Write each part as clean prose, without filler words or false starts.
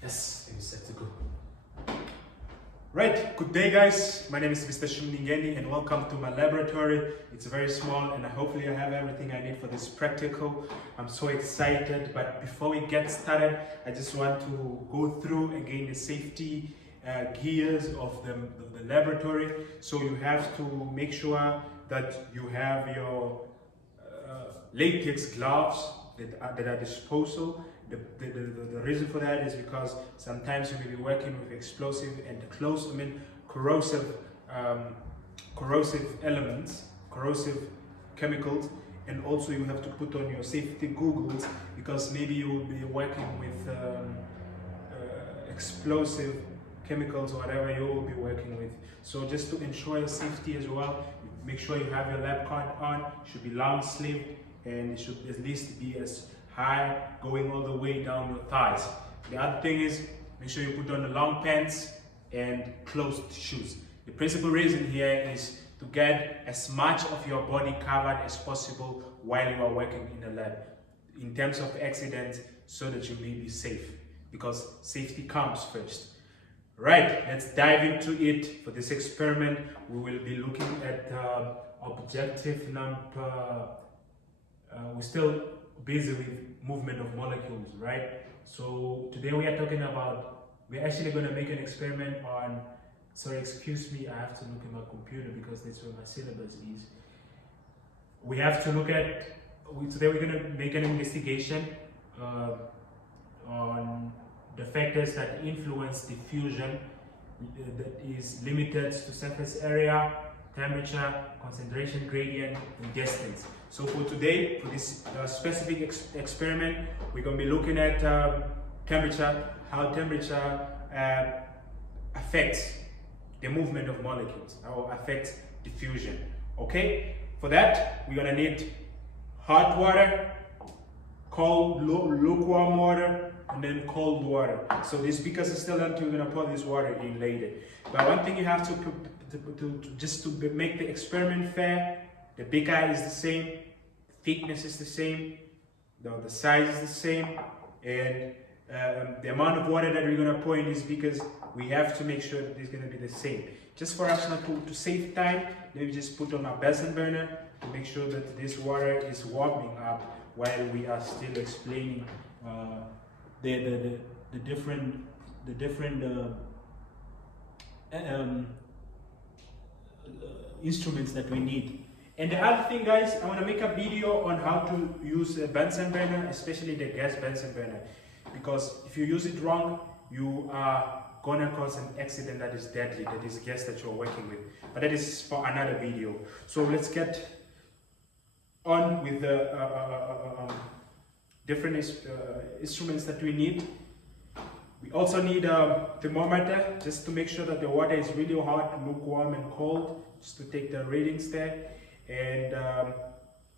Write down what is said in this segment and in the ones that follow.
Yes, it's set to go. Right, good day guys. My name is Mr. Shuningeni and welcome to my laboratory. It's very small and hopefully I have everything I need for this practical. I'm so excited, but before we get started, I just want to go through again the safety gears of the laboratory. So you have to make sure that you have your latex gloves that are disposal. The reason for that is because sometimes you may be working with explosive and corrosive elements, corrosive chemicals, and also you have to put on your safety goggles because maybe you will be working with explosive chemicals or whatever you will be working with. So just to ensure your safety as well, make sure you have your lab coat on. It should be long sleeved and it should at least be as high, going all the way down your thighs. The other thing is, make sure you put on the long pants and closed shoes. The principal reason here is to get as much of your body covered as possible while you are working in the lab, in terms of accidents, so that you may be safe, because safety comes first. Right, let's dive into it. For this experiment, we will be looking at objective number, we're still busy with movement of molecules, right? So today we are talking about, we're actually going to make an experiment on, sorry, excuse me, I have to look at my computer because that's where my syllabus is. We have to look at, today we're going to make an investigation on the factors that influence diffusion that is limited to surface area, temperature, concentration gradient, and distance. So for today, for this specific experiment, we're going to be looking at temperature, how temperature affects the movement of molecules, how it affects diffusion. Okay, for that, we're going to need hot water, cold, lukewarm water, and then cold water. So this, because it's still empty, we're going to pour this water in later. But one thing you have to just to make the experiment fair, the beaker is the same, thickness is the same, the size is the same, and the amount of water that we're going to pour in is because we have to make sure that it's going to be the same. Just for us not to save time, let me just put on our Bunsen burner to make sure that this water is warming up while we are still explaining the different instruments that we need. And the other thing, guys, I want to make a video on how to use a Bunsen burner, especially the gas Bunsen burner, because if you use it wrong, you are gonna cause an accident that is deadly, that is gas that you're working with. But that is for another video. So let's get on with the different instruments that we need. We also need a thermometer, just to make sure that the water is really hot, lukewarm, and cold, just to take the readings there. And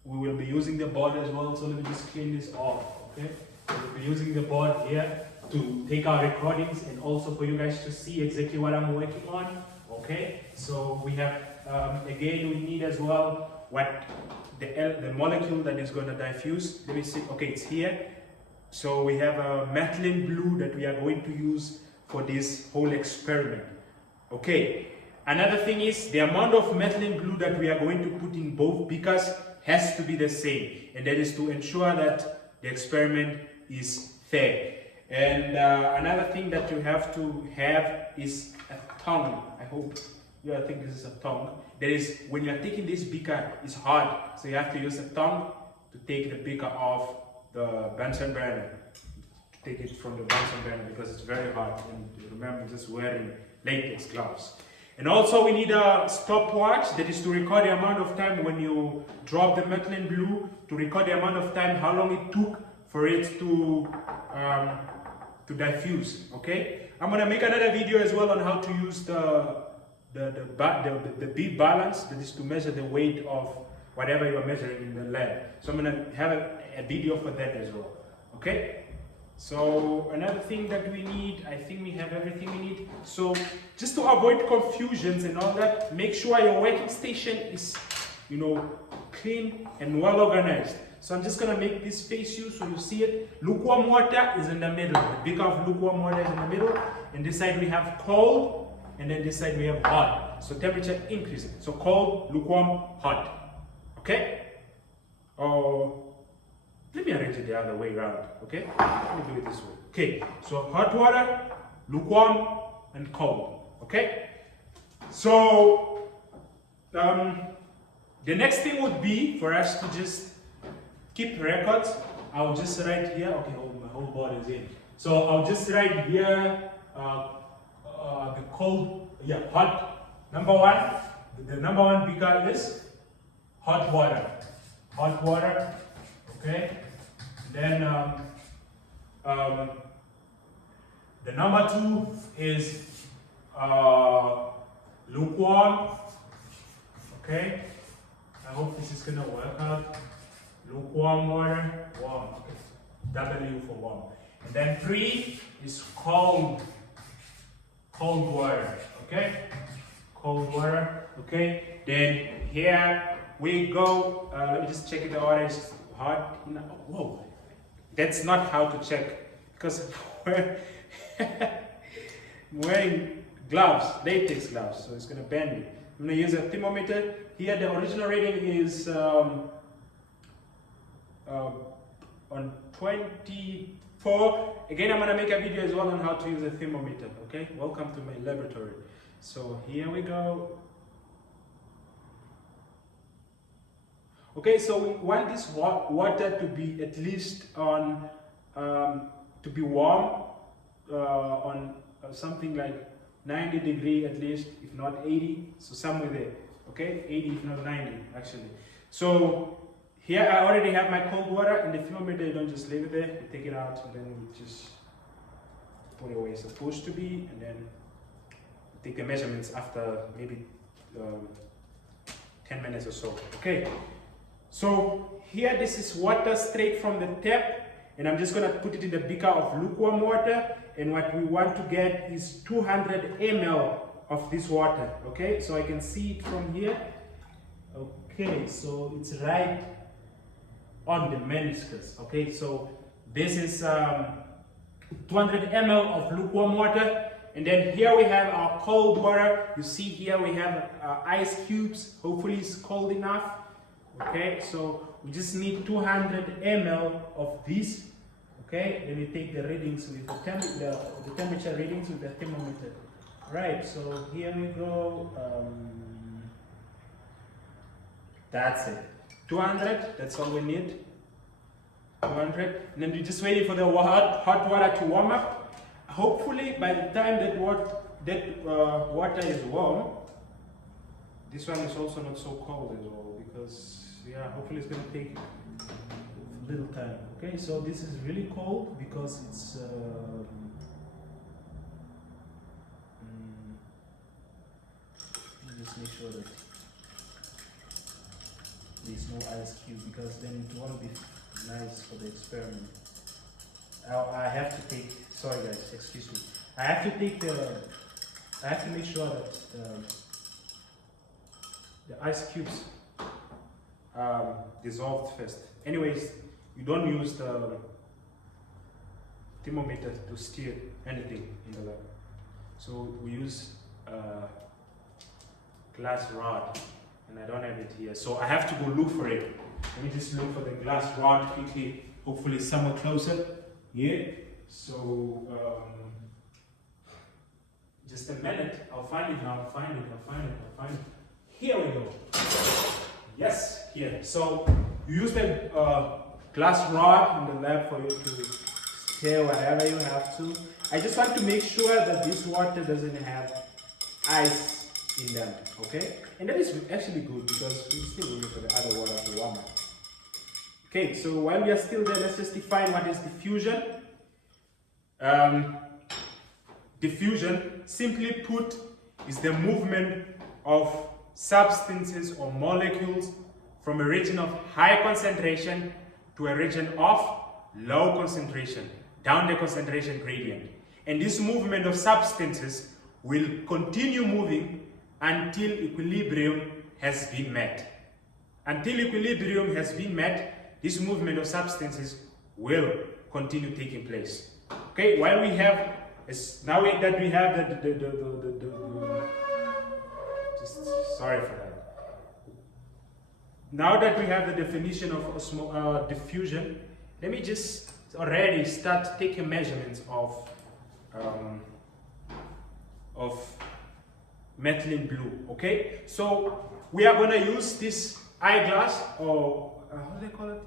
we will be using the board as well, so let me just clean this off, okay? We'll be using the board here to take our recordings and also for you guys to see exactly what I'm working on, okay? So we have, again, we need as well what the molecule that is going to diffuse. Let me see, okay, it's here. So we have a methylene blue that we are going to use for this whole experiment. Okay, another thing is the amount of methylene blue that we are going to put in both beakers has to be the same, and that is to ensure that the experiment is fair. And another thing that you have to have is a tongue. I hope you think this is a tongue. That is, when you're taking this beaker, it's hard, so you have to use a tongue to take the beaker off the Bunsen burner, to take it from the Bunsen burner, because it's very hard, and remember just wearing latex gloves. And also we need a stopwatch, that is to record the amount of time when you drop the methylene blue, to record the amount of time, how long it took for it to diffuse. Okay, I'm gonna make another video as well on how to use the bead balance, that is to measure the weight of whatever you're measuring in the lab. So I'm gonna have a video for that as well. Okay, so another thing that we need, I think we have everything we need. So just to avoid confusions and all that, make sure your working station is, clean and well organized. So I'm just gonna make this face you so you see it. Lukewarm water is in the middle. The beaker of lukewarm water is in the middle, and this side we have cold, and then this side we have hot. So temperature increasing. So cold, lukewarm, hot. Okay? Oh, let me arrange it the other way around. Okay? Let me do it this way. Okay. So hot water, lukewarm, and cold. Okay? So the next thing would be for us to just keep records. I'll just write here. Okay, my whole board is in. So I'll just write here the cold, hot. Number one, the number one beaker is hot water. Hot water. Okay. Then the number two is lukewarm. Okay. I hope this is gonna work out. Lukewarm water, warm. Okay. W for warm. And then three is cold. Cold water. Okay. Cold water. Okay. Then here we go. Let me just check if the water is hot. No. Whoa. That's not how to check because I'm wearing gloves, latex gloves, so it's gonna bend me. I'm gonna use a thermometer. Here the original reading is on 24. Again, I'm gonna make a video as well on how to use a thermometer. Okay, welcome to my laboratory. So here we go. Okay, so we want this water to be at least on to be warm on something like 90 degree at least, if not 80, so somewhere there. Okay, 80 if not 90 actually. So here I already have my cold water, and the thermometer, you don't just leave it there, you take it out and then you just put it where it's supposed to be, and then take the measurements after maybe 10 minutes or so. Okay, so here this is water straight from the tap, and I'm just gonna put it in the beaker of lukewarm water, and what we want to get is 200 ml of this water. Okay, so I can see it from here. Okay, so it's right on the meniscus. Okay, so this is 200 ml of lukewarm water, and then here we have our cold water. You see here we have ice cubes. Hopefully it's cold enough. Okay, so we just need 200 ml of this. Okay, then we take the readings with the temperature readings with the thermometer. Right, so here we go. That's it. 200, that's all we need. 200, and then we're just waiting for the hot water to warm up. Hopefully, by the time that water is warm, this one is also not so cold as well, because hopefully it's going to take a little time. Okay, so this is really cold because it's just make sure that there's no ice cube, because then it won't be nice for the experiment. I have to take, sorry guys, excuse me. I have to make sure that the ice cubes dissolved first. Anyways, you don't use the thermometer to steer anything in the lab. So we use glass rod, and I don't have it here, so I have to go look for it. Let me just look for the glass rod quickly, hopefully somewhere closer. Yeah, so just a minute, I'll find it now, I'll find it. Here we go. Yes, here. So you use the glass rod in the lab for you to stir whatever you have to. I just want to make sure that this water doesn't have ice in them, okay? And that is actually good, because we're still waiting for the other water to warm up. Okay, so while we are still there, let's just define what is diffusion. Diffusion, simply put, is the movement of substances or molecules from a region of high concentration to a region of low concentration, down the concentration gradient. And this movement of substances will continue moving until equilibrium has been met. Until equilibrium has been met, this movement of substances will continue taking place. Okay, while we have, now that we have sorry for that. Now that we have the definition of diffusion, let me just already start taking measurements of methylene blue. Okay, so we are going to use this eyeglass, or how do they call it?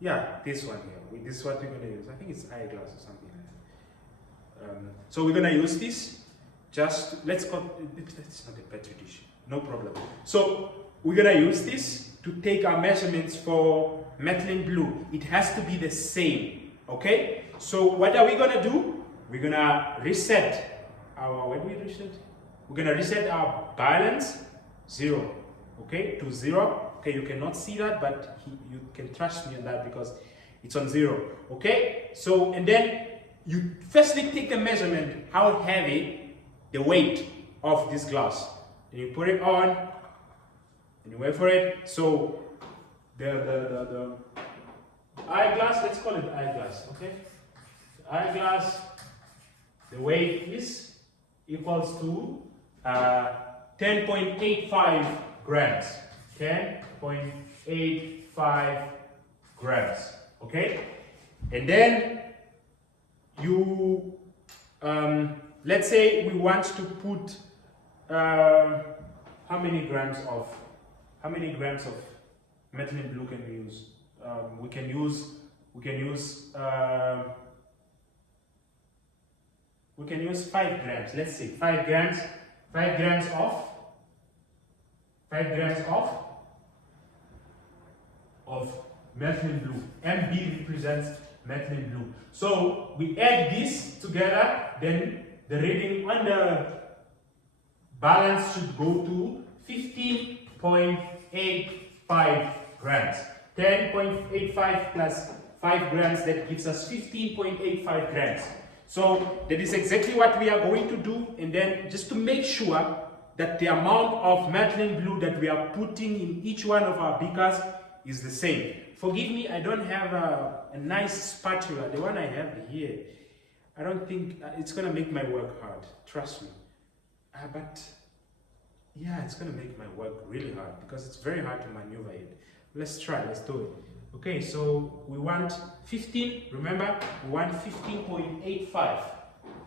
Yeah, this one here. This is what we're going to use. I think it's eyeglass or something like that. So we're going to use this. Just let's call it's not a petri dish. No problem. So we're going to use this to take our measurements for methylene blue. It has to be the same. Okay, so what are we going to do? We're going to reset our, when we reset, we're going to reset our balance 0, okay, to 0. Okay, you cannot see that, but you can trust me on that because it's on 0. Okay, so and then you firstly take a measurement how heavy the weight of this glass. Then you put it on and you wait for it. So the eyeglass, let's call it eyeglass. Okay, the eyeglass, the weight is equals to 10.85 grams. 10.85 grams. Okay, and then you let's say we want to put how many grams of methylene blue can we use? We can use 5 grams. Let's say 5 grams of methylene blue. MB represents methylene blue. So we add this together, then the reading on the balance should go to 15.85 grams. 10.85 plus 5 grams, that gives us 15.85 grams. So that is exactly what we are going to do, and then just to make sure that the amount of methylene blue that we are putting in each one of our beakers is the same. Forgive me, I don't have a nice spatula. The one I have here, I don't think it's going to make my work hard. Trust me. But yeah, it's going to make my work really hard because it's very hard to maneuver it. Let's try. Let's do it. Okay, so we want 15. Remember, we want 15.85.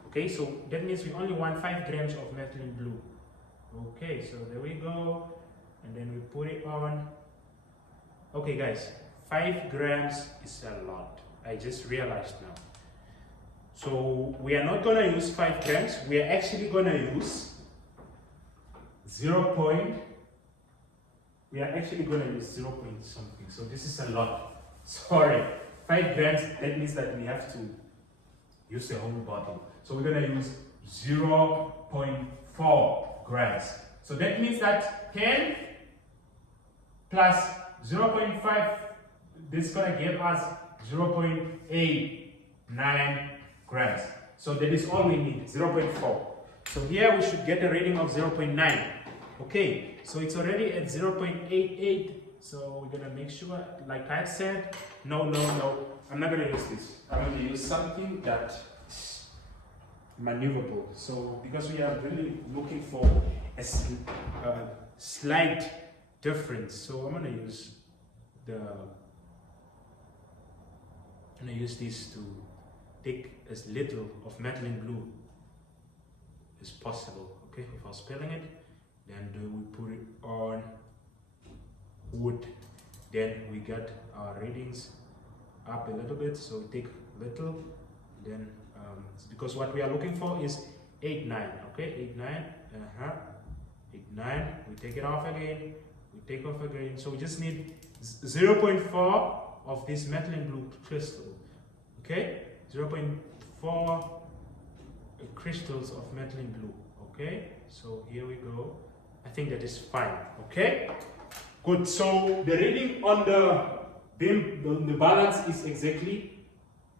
Okay, so that means we only want 5 grams of methylene blue. Okay, so there we go. And then we put it on. Okay, guys, 5 grams is a lot. I just realized now. So we are not going to use 5 grams. We are actually going to use 0. We are actually going to use 0 point something. So this is a lot. Sorry, 5 grams. That means that we have to use the whole bottle. So we're going to use 0.4 grams. So that means that 10 plus 0.5, this is going to give us 0.89 grams. So that is all we need, 0.4. So here we should get a reading of 0.9. Okay, so it's already at 0.88. So we're going to make sure, like I said, no, I'm not going to use this. I'm going to use something that is maneuverable. So because we are really looking for a slight difference, so I'm going to use this to take as little of methylene blue as possible. Okay, without spilling it. Then we put it on wood. Then we get our readings up a little bit. So we take little. Then because what we are looking for is 8.9. Okay, 8.9. 8.9. We take it off again. We take off again. So we just need 0.4 of this methylene blue crystal. Okay, 0.4 crystals of methylene blue. Okay, so here we go. I think that is fine. Okay, good. So the reading on the balance is exactly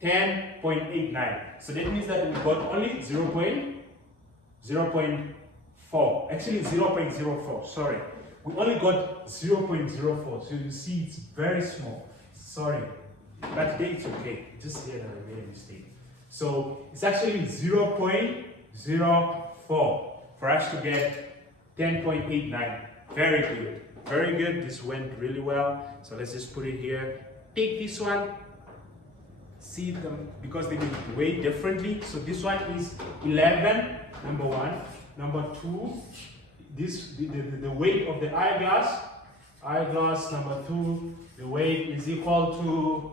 10.89. So that means that we got only 0.4. Actually 0.04. Sorry, we only got 0.04, so you see it's very small. Sorry, but today it's okay. Just here that I made a mistake. So it's actually 0.04 for us to get 10.89. Very good, very good. This went really well. So let's just put it here. Take this one. See them because they weigh differently. So this one is 11, number one. Number two, this the weight of the eyeglass. Eyeglass number two, the weight is equal to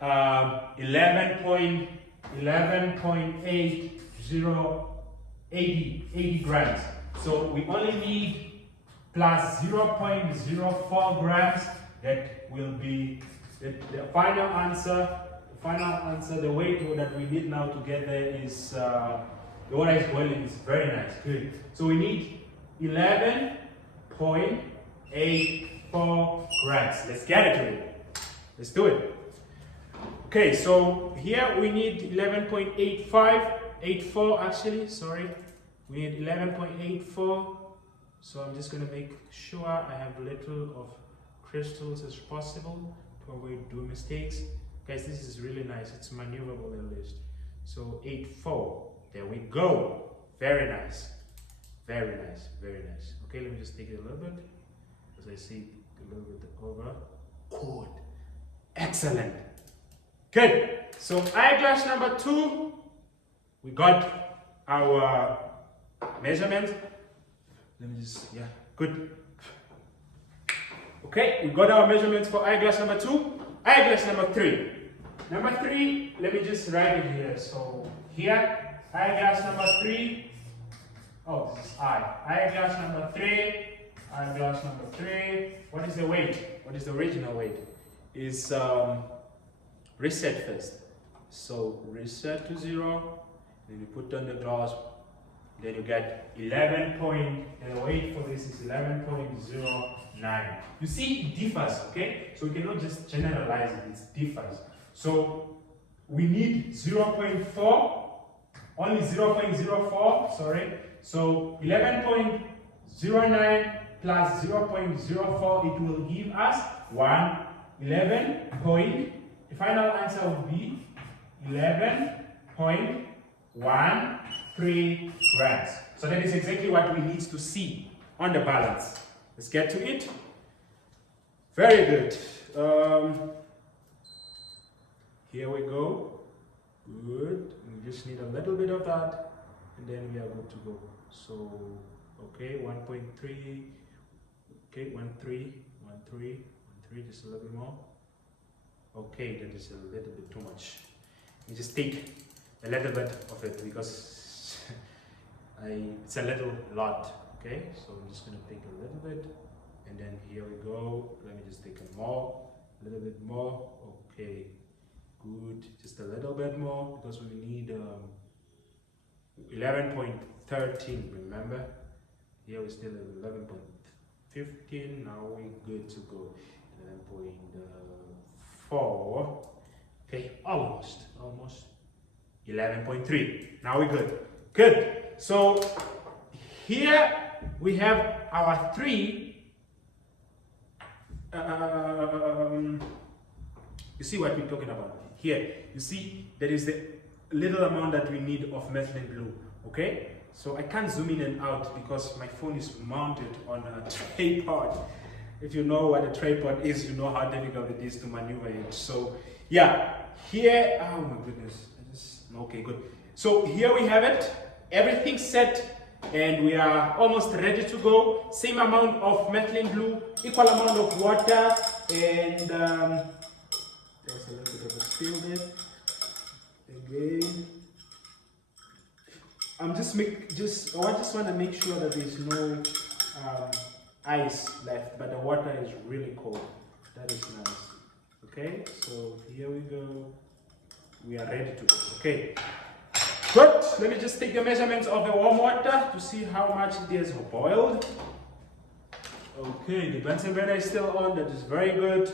11.80 grams. So we only need plus 0.04 grams. That will be the final answer. The final answer, the weight that we need now to get there is the water is boiling. It's very nice. Good. So we need 11.84 grams. Let's get it to it. Let's do it. Okay, so here we need 11.84 actually, sorry. We need 11.84. So I'm just going to make sure I have little of crystals as possible to avoid doing mistakes. Guys, this is really nice. It's maneuverable at least. So 84. There we go. Very nice. Very nice. Very nice. Okay, let me just take it a little bit. As I see a little bit over. Good. Excellent. Good. So eyeglass number 2. We got our measurement. Let me just, yeah, good. Okay, we got our measurements for eyeglass number 2. Eyeglass number 3. Number 3, let me just write it here. So here, eyeglass number 3. Oh, this is I. Eyeglass number 3. Eyeglass number 3. What is the weight? What is the original weight? Is reset first. So reset to 0. Then you put on the glass. Then you get 11 point, and the weight for this is 11.09. You see, it differs, okay? So we cannot just generalize it, it differs. So we need 0.4, only 0.04, sorry. So 11.09 plus 0.04, it will give us 11 point, the final answer would be 11.13 grams. So that is exactly what we need to see on the balance. Let's get to it. Very good. Here we go. Good. We just need a little bit of that, and then we are good to go. So, okay, 1.3. Okay, 1.3, just a little bit more. Okay, that is a little bit too much. You just take a little bit of it because it's a little lot. Okay, so I'm just gonna take a little bit, and then here we go. Let me just take a little bit more. Okay, good. Just a little bit more because we need 11.13. Remember, here we still have 11.15. Now we're good to go. 11.4. Okay, almost 11.3. Now we're good. Good. So here we have our 3. You see what we're talking about here. You see there is the little amount that we need of methylene blue. Okay, so I can't zoom in and out because my phone is mounted on a tripod. If you know what a tripod is, you know how difficult it is to maneuver it. So yeah, here, oh my goodness, okay, good. So here we have it, everything set, and we are almost ready to go. Same amount of methylene blue, equal amount of water, and there's a little bit of a spill there. Again, I just want to make sure that there's no ice left, but the water is really cold. That is nice. Okay, so here we go. We are ready to go. Okay, good. Let me just take the measurements of the warm water to see how much it is boiled. Okay, the Bunsen burner is still on. That is very good.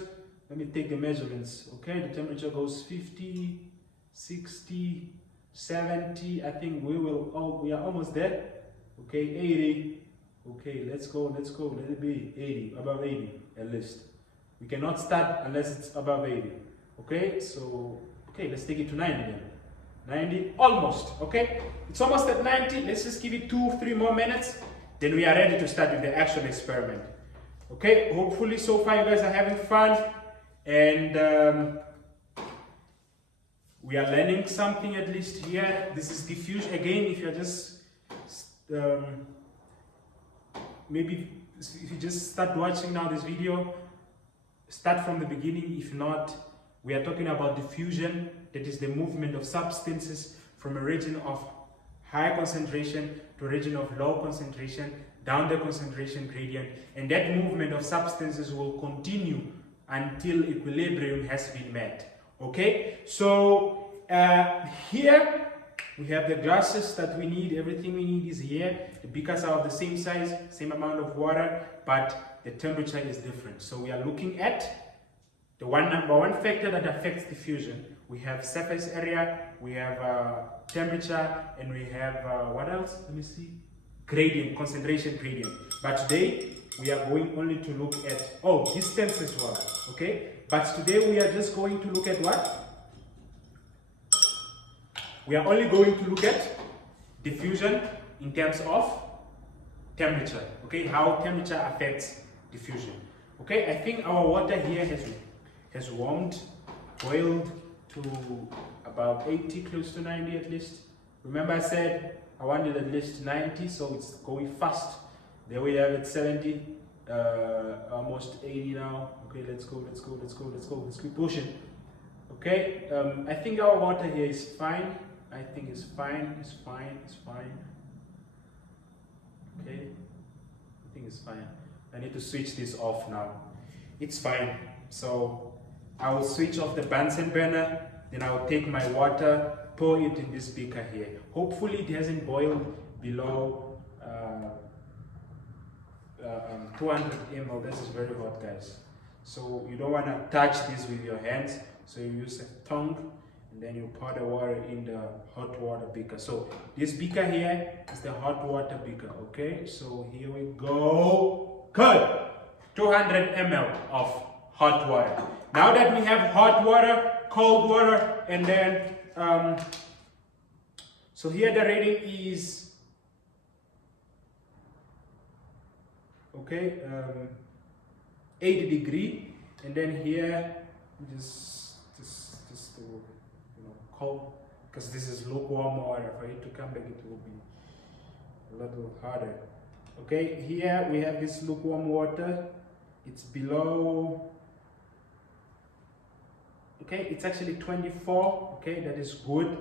Let me take the measurements. Okay, the temperature goes 50, 60, 70. I think we are almost there. Okay, 80, Okay, let's go. Let it be 80, above 80 at least. We cannot start unless it's above 80. Okay, so, okay, let's take it to 90 then. 90, almost, okay? It's almost at 90. Let's just give it 2-3 more minutes. Then we are ready to start with the actual experiment. Okay, hopefully so far you guys are having fun. And we are learning something at least here. This is diffusion. Again, if you're just... maybe if you just start watching now this video, start from the beginning. If not, we are talking about diffusion. That is the movement of substances from a region of high concentration to a region of low concentration down the concentration gradient, and that movement of substances will continue until equilibrium has been met. Okay, so here we have the glasses that we need. Everything we need is here. The beakers are of the same size, same amount of water, but the temperature is different. So we are looking at the number one factor that affects diffusion. We have surface area, we have temperature, and we have what else? Let me see. Gradient, concentration gradient. But today we are going only to look at distance as well. Okay, but today we are just going to look at what? We are only going to look at diffusion in terms of temperature. Okay, how temperature affects diffusion. Okay, I think our water here has warmed, boiled to about 80, close to 90 at least. Remember I said I wanted at least 90, so it's going fast. There we have it, 70, almost 80 now. Okay, let's go. Let's keep pushing. Okay, I think our water here is fine. I think it's fine. Okay, I think it's fine. I need to switch this off now. It's fine. So I will switch off the Bunsen burner, then I will take my water, pour it in this beaker here. Hopefully it hasn't boiled below 200 ml. This is very hot, guys. So you don't want to touch this with your hands. So you use a tongue, and then you pour the water in the hot water beaker. So this beaker here is the hot water beaker. Okay, so here we go. Good. 200 ml of hot water. Now that we have hot water, cold water, and then so here the rating is okay, 80 degree, and then here just cold, because this is lukewarm water. For it to come back, it will be a little harder. Okay, here we have this lukewarm water. It's below, okay, it's actually 24. Okay, that is good.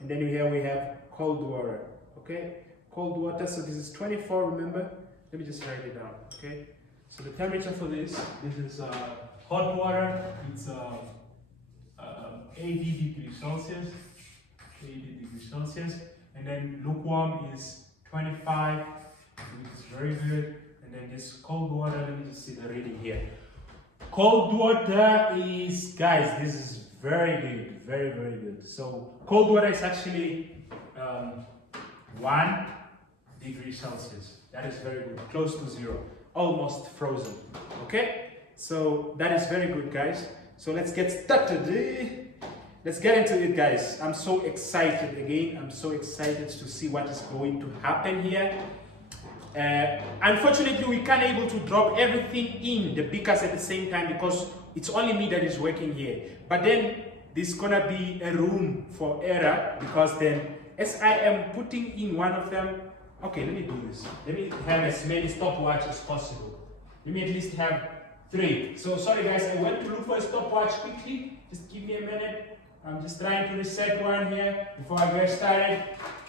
And then here we have cold water. Okay, cold water. So this is 24. Remember, let me just write it down. Okay, so the temperature for this is hot water. It's 80 degrees Celsius. 80 degrees Celsius. And then lukewarm is 25, which is very good. And then this cold water, let me just see the reading here. Cold water is, guys, this is very good, very good. So cold water is actually 1 degree Celsius. That is very good, close to 0, almost frozen. Okay, so that is very good, guys. So let's get started. Let's get into it, guys. I'm so excited again. I'm so excited to see what is going to happen here. Unfortunately, we can't able to drop everything in the beakers at the same time because it's only me that is working here. But then there's gonna be a room for error, because then as I am putting in one of them, okay, let me do this. Let me have as many stopwatch as possible. Let me at least have 3. So sorry guys, I went to look for a stopwatch quickly. Just give me a minute. I'm just trying to reset one here before I get started,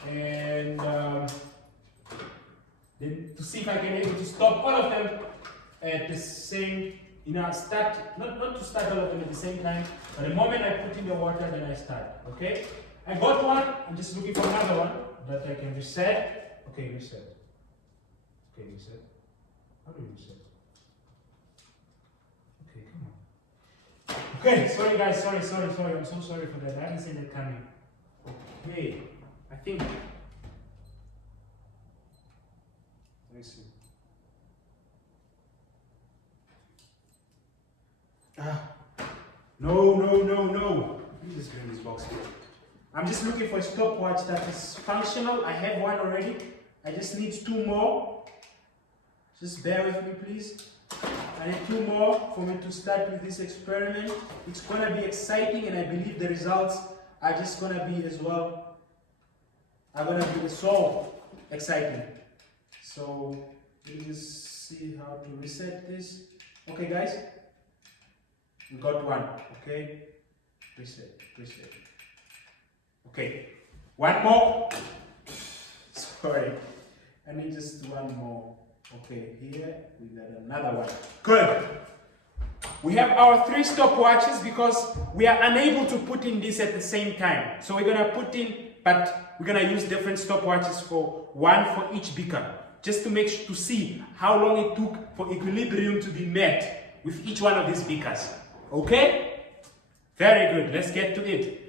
and then to see if I can able to stop all of them at the same, start, not to start all of them at the same time, but the moment I put in the water, then I start. Okay, I got one. I'm just looking for another one that I can reset. Okay, reset. Okay, reset. How do you reset? Okay, come on. Okay, sorry guys, sorry. I'm so sorry for that. I didn't see that coming. Okay, I think. Let me see. No, no, no, no. Let me just bring this box here. I'm just looking for a stopwatch that is functional. I have one already. I just need 2 more. Just bear with me, please. I need 2 more for me to start with this experiment. It's gonna be exciting, and I believe the results are just gonna be as well. Are gonna be so exciting. So let me just see how to reset this. Okay, guys, we got one. Okay, reset. Okay, one more. Sorry, I need just 1 more. Okay, here we got another one. Good. We have our 3 stopwatches because we are unable to put in this at the same time. So we're gonna put in, but we're gonna use different stopwatches for 1 for each beaker, just to make to see how long it took for equilibrium to be met with each one of these beakers. Okay? Very good. Let's get to it.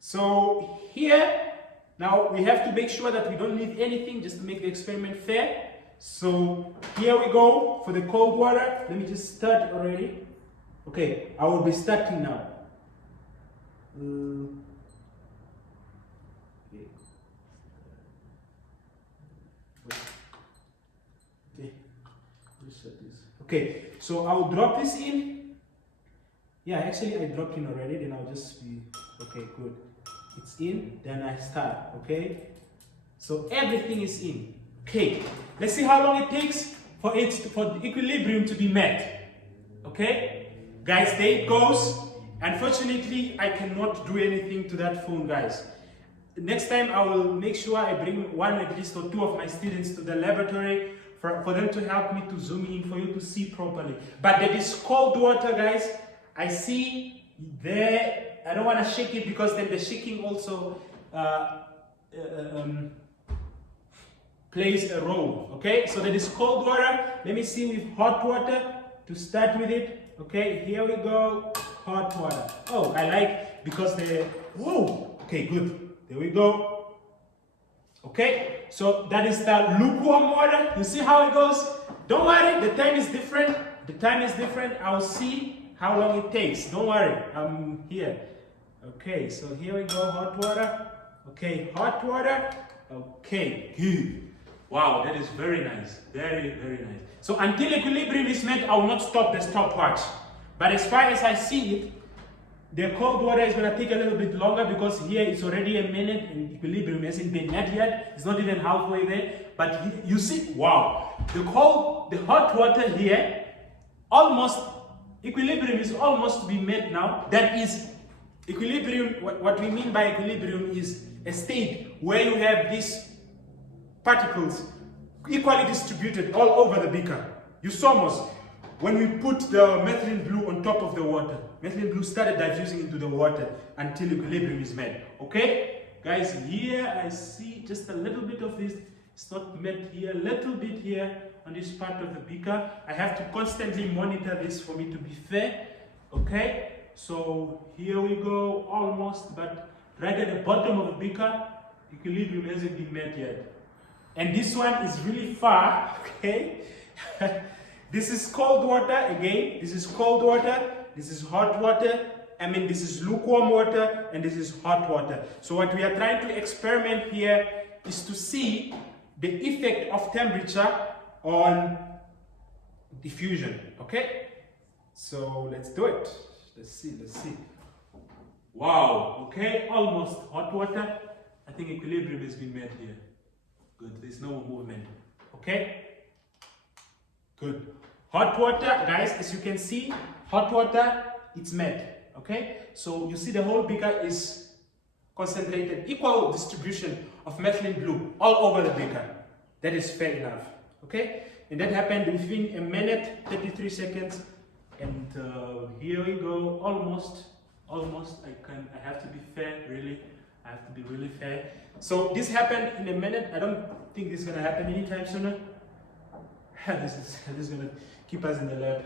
So here, now we have to make sure that we don't leave anything just to make the experiment fair. So here we go for the cold water. Let me just start already. Okay, I will be starting now. Okay, so I will drop this in. Yeah, actually I dropped in already, then I'll just be, okay, good. It's in, then I start, okay? So everything is in. Okay, let's see how long it takes for the equilibrium to be met. Okay, guys, there it goes. Unfortunately, I cannot do anything to that phone, guys. Next time I will make sure I bring 1 at least or 2 of my students to the laboratory for them to help me to zoom in for you to see properly. But there is cold water, guys. I see there. I don't want to shake it because then the shaking also plays a role. Okay, so there is cold water. Let me see with hot water to start with it. Okay, here we go. Hot water. Oh, I like because whoa. Okay, good. There we go. Okay, so that is the lukewarm water. You see how it goes? Don't worry, the time is different. The time is different. I'll see how long it takes. Don't worry, I'm here. Okay, so here we go, hot water. Okay, hot water. Okay, good. Wow, that is very nice. Very, very nice. So until equilibrium is met, I will not stop the stopwatch. But as far as I see it, the cold water is going to take a little bit longer because here it's already a minute and equilibrium hasn't been met yet. It's not even halfway there. But you see, wow, the hot water here, equilibrium is almost to be met now. That is equilibrium. What we mean by equilibrium is a state where you have these particles equally distributed all over the beaker. You saw most when we put the methylene blue on top of the water. Methylene blue started diffusing into the water until equilibrium is met. Okay, guys, here I see just a little bit of this. It's not met here, a little bit here on this part of the beaker. I have to constantly monitor this for me to be fair. Okay, so here we go, almost, but right at the bottom of the beaker, equilibrium hasn't been met yet. And this one is really far, okay? This is cold water, again, this is cold water, this is hot water, this is lukewarm water, and this is hot water. So what we are trying to experiment here is to see the effect of temperature on diffusion, okay? So let's do it. Let's see. Wow, okay, almost hot water. I think equilibrium has been met here. Good, there's no movement. Okay? Good. Hot water, guys, as you can see, hot water, it's met. Okay? So you see the whole beaker is concentrated, equal distribution of methylene blue all over the beaker. That is fair enough. Okay? And that happened within a minute, 33 seconds. And here we go, almost. I have to be fair, really. I have to be really fair. So this happened in a minute. I don't think this is gonna happen anytime sooner. This is gonna keep us in the lab.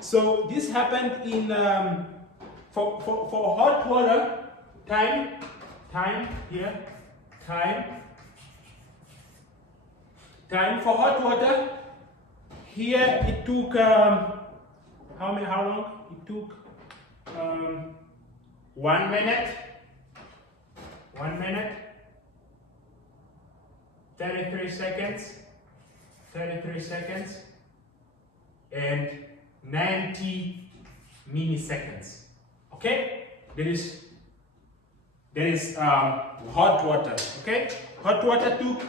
So this happened in for hot water. Time for hot water. Here it took how long? It took 1 minute, 33 seconds, and 90 milliseconds. Okay, that is hot water. Okay, hot water took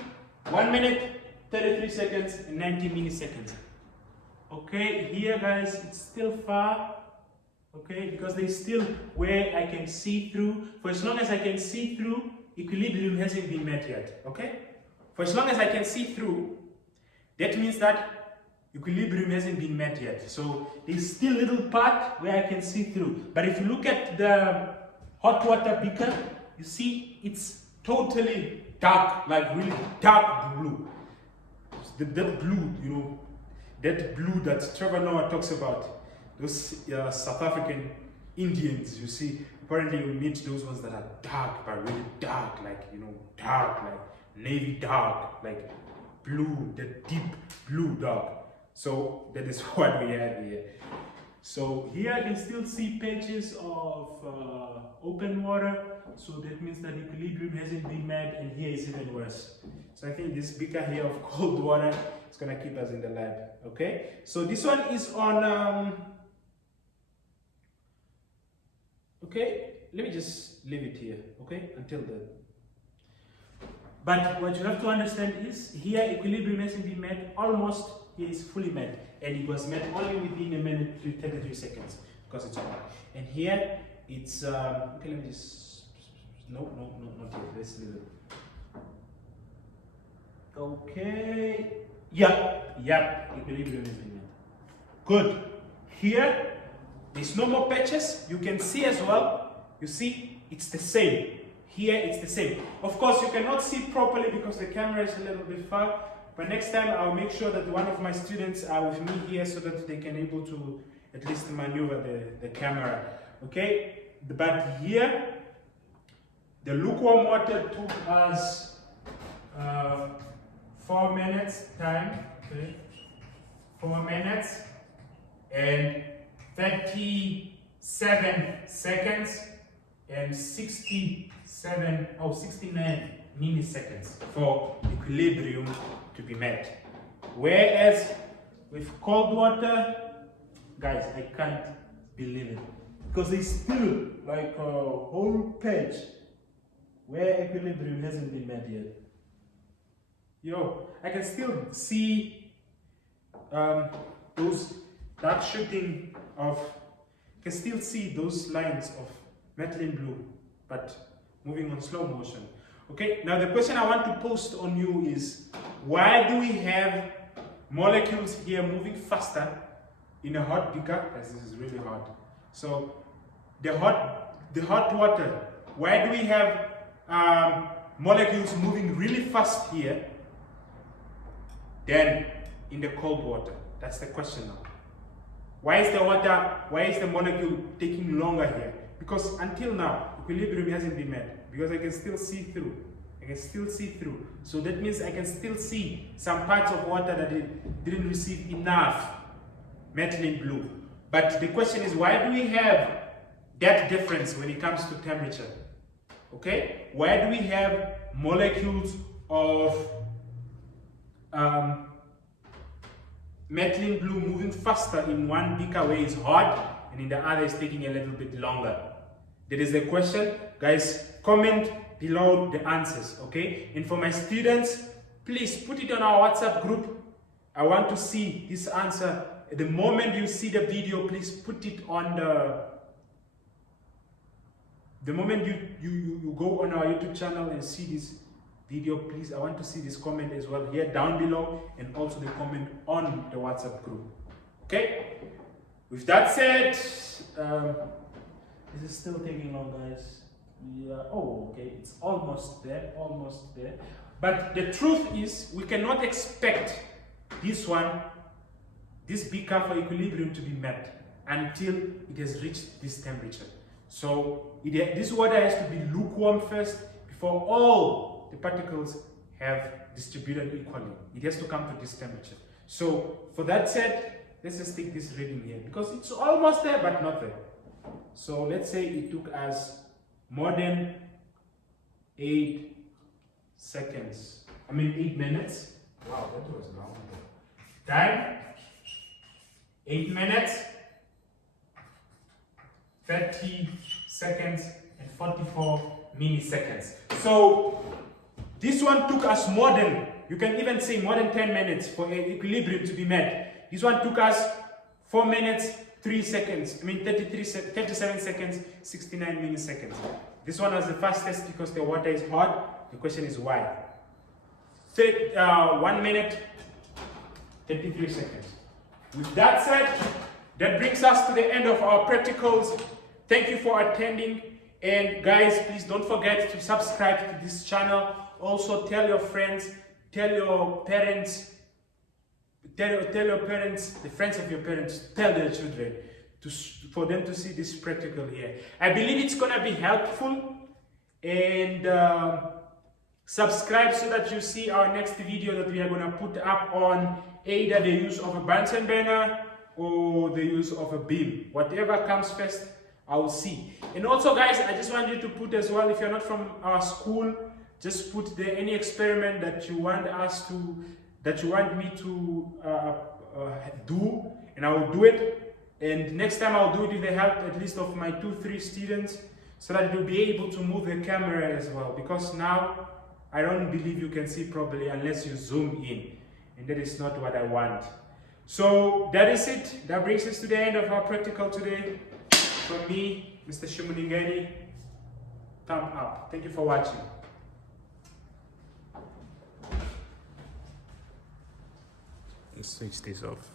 1 minute, 33 seconds, and 90 milliseconds. Okay, here guys, it's still far. Okay, because there's still where I can see through. For as long as I can see through, equilibrium hasn't been met yet. Okay, for as long as I can see through, that means that equilibrium hasn't been met yet. So there's still a little part where I can see through. But if you look at the hot water beaker, you see it's totally dark, like really dark blue. That blue, you know, that blue that Trevor Noah talks about. Those South African Indians, you see, apparently you meet those ones that are dark, but really dark, like, you know, dark, like navy dark, like blue, the deep blue dark. So that is what we have here. So here I can still see patches of open water, so that means that equilibrium hasn't been met, and here is even worse. So I think this beaker here of cold water is gonna keep us in the lab. Okay, so this one is on okay, let me just leave it here, okay, until then. But what you have to understand is, here equilibrium hasn't been met, almost here is fully met, and it was met only within a minute 33 seconds, because it's hot. And here, it's, okay, let me just, no, not yet, let's leave it. Okay, yeah, equilibrium has been met. Good. Here, there's no more patches. You can see as well. You see, it's the same. Here, it's the same. Of course, you cannot see properly because the camera is a little bit far. But next time, I'll make sure that one of my students are with me here so that they can able to at least maneuver the camera. Okay? But here, the lukewarm water took us 4 minutes time. Okay? 4 minutes and 37 seconds and 69 milliseconds for equilibrium to be met. Whereas with cold water, guys, I can't believe it, because there's still like a whole page where equilibrium hasn't been met yet. Yo, I can still see those dark shooting of, can still see those lines of methylene blue, but moving on slow motion. Okay, now the question I want to post on you is, why do we have molecules here moving faster in a hot beaker? As this is really hot. So the hot water, why do we have molecules moving really fast here than in the cold water? That's the question now. Why is the molecule taking longer here? Because until now, equilibrium hasn't been met, because I can still see through. So that means I can still see some parts of water that didn't receive enough methylene blue. But the question is, why do we have that difference when it comes to temperature? Okay? Why do we have molecules of methylene blue moving faster in one beaker where it's hot, and in the other is taking a little bit longer? That is the question. Guys, comment below the answers, okay? And for my students, please put it on our WhatsApp group. I want to see this answer. The moment you see the video, please put it on the moment you go on our YouTube channel and see this video, please, I want to see this comment as well here down below, and also the comment on the WhatsApp group. Okay? With that said, this is still taking long, guys. Yeah. Oh, okay, it's almost there. But the truth is, we cannot expect this beaker for equilibrium to be met until it has reached this temperature. So this water has to be lukewarm first before all the particles have distributed equally. It has to come to this temperature. So for that said, let's just take this reading here, because it's almost there but not there. So let's say it took us more than 8 seconds. 8 minutes. Wow, that was long. Time 8 minutes, 30 seconds, and 44 milliseconds. So this one took us more than, you can even say more than 10 minutes for equilibrium to be met. This one took us 4 minutes, 3 seconds, 37 seconds, 69 milliseconds. This one was the fastest because the water is hot. The question is why? 1 minute, 33 seconds. With that said, that brings us to the end of our practicals. Thank you for attending. And guys, please don't forget to subscribe to this channel. Also tell your friends, tell your parents, tell your parents, the friends of your parents, tell their children for them to see this practical here. I believe it's gonna be helpful, and subscribe so that you see our next video that we are gonna put up on either the use of a Bunsen burner or the use of a beam. Whatever comes first, I will see. And also guys, I just want you to put as well, if you're not from our school, just put there any experiment that you want me to do, and I will do it. And next time I'll do it with the help at least of my 2-3 students, so that you'll be able to move the camera as well, because now I don't believe you can see properly unless you zoom in, and that is not what I want. So that is it. That brings us to the end of our practical today. From me, Mr. Shimuningeni, thumb up. Thank you for watching. Let's switch this off.